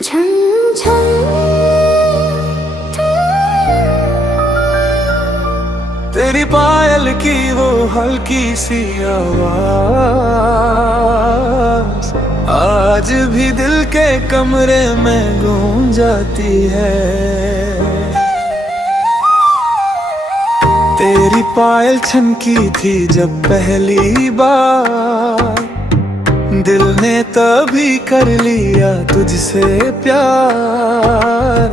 छन छन तेरी पायल की वो हल्की सी आवाज आज भी दिल के कमरे में गूंज जाती है। तेरी पायल छनकी थी जब पहली बार, दिल ने तभी कर लिया तुझसे प्यार।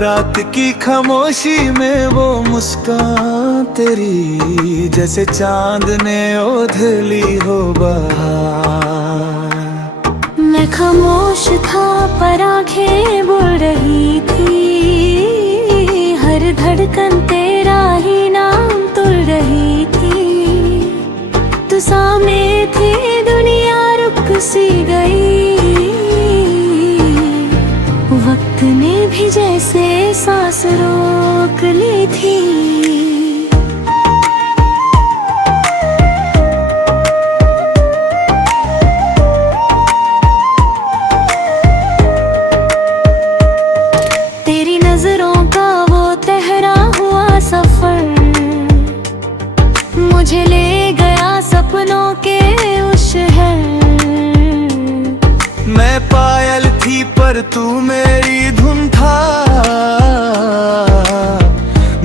रात की खामोशी में वो मुस्कान तेरी, जैसे चांद ने ओढ़ ली हो बहार। मैं खामोश था पर आंखें बोल रही थी, हर धड़कन तेरा ही नाम तुल रही थी। तू सामने थी, दुनिया रुक सी गई, वक्त ने भी जैसे सांस रोक ली थी। तेरी नजरों का वो तहरा हुआ सफर, मुझे ले गया सपनों के उस शहर। मैं पायल थी पर तू मेरी धुन था,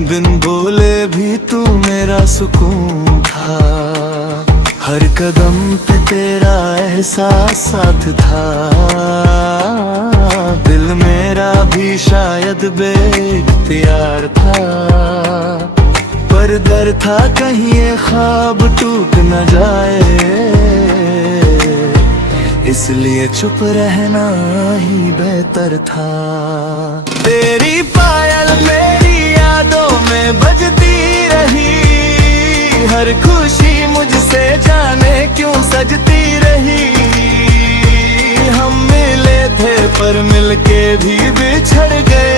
बिन बोले भी तू मेरा सुकून था। हर कदम पे तेरा एहसास साथ था, दिल मेरा भी शायद बेइख्तियार था। पर डर था कहीं ये ख्वाब टूट न जाए, इसलिए चुप रहना ही बेहतर था। तेरी पायल मेरी यादों में बजती रही, हर खुशी मुझसे जाने क्यों सजती रही। हम मिले थे पर मिलके भी बिछड़ गए,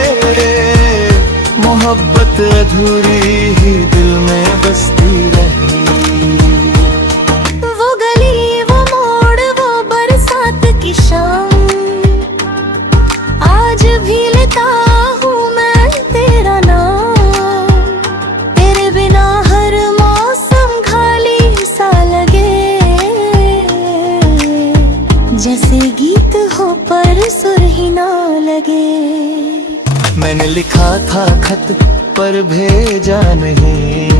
मोहब्बत अधूरी ही दिल में बसती रही। शाम आज भी लेता हूँ मैं तेरा नाम, तेरे बिना हर मौसम खाली सा लगे, जैसे गीत हो पर सुर ही ना लगे। मैंने लिखा था खत पर भेजा नहीं,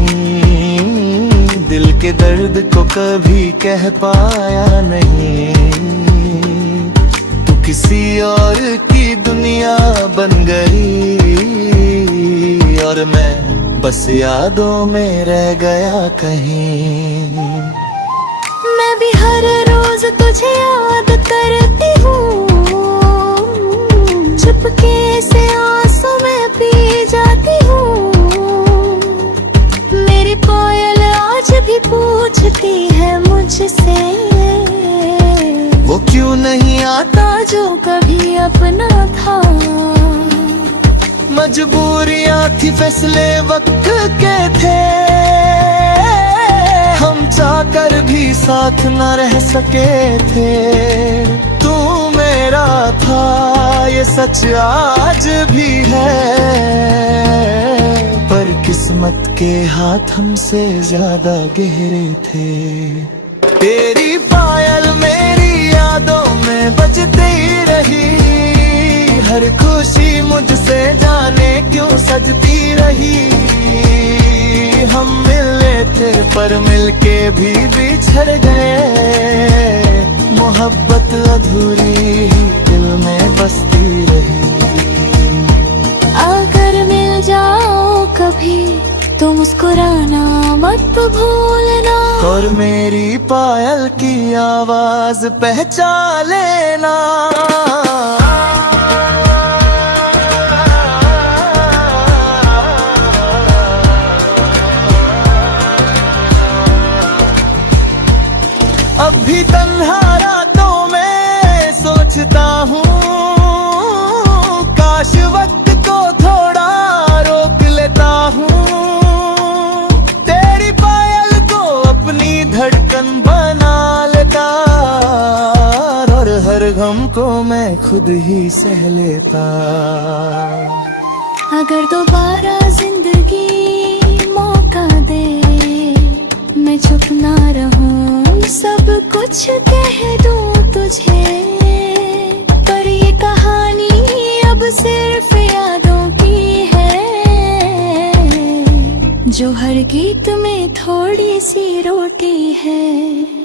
दिल के दर्द को कभी कह पाया नहीं। किसी और की दुनिया बन गई और मैं बस यादों में रह गया कहीं। मैं भी हर रोज तुझे याद करती हूँ, चुपके से आंसू में पी जाती हूँ। मेरी पायल आज भी पूछती है मुझसे, वो क्यों नहीं आता जो कभी अपना था। मजबूरियां थी, फैसले वक्त के थे, हम चाहकर भी साथ न रह सके थे। तू मेरा था ये सच आज भी है, पर किस्मत के हाथ हमसे ज्यादा गहरे थे। तेरी पायल मेरी यादों में बजती रही, हर खुशी मुझसे जाने क्यों सजती रही। हम मिले थे पर मिलके भी बिछड़ गए, मोहब्बत अधूरी ही दिल में बसती रही। अगर मिल जाओ कभी तो मुस्कुराना मत भूलना, और मेरी पायल की आवाज पहचान लेना। अब भी तन्हा रातों में सोचता हूँ, काश वक्त को थोड़ा रोक लेता हूँ। तेरी पायल को अपनी धड़कन बना लेता, और हर गम को मैं खुद ही सह लेता। अगर दोबारा जिंदगी मौका दे, मैं चुप ना रहूं, सब कुछ कह दूं तुझे। पर ये कहानी अब सिर्फ यादों की है, जो हर गीत में थोड़ी सी रोटी है।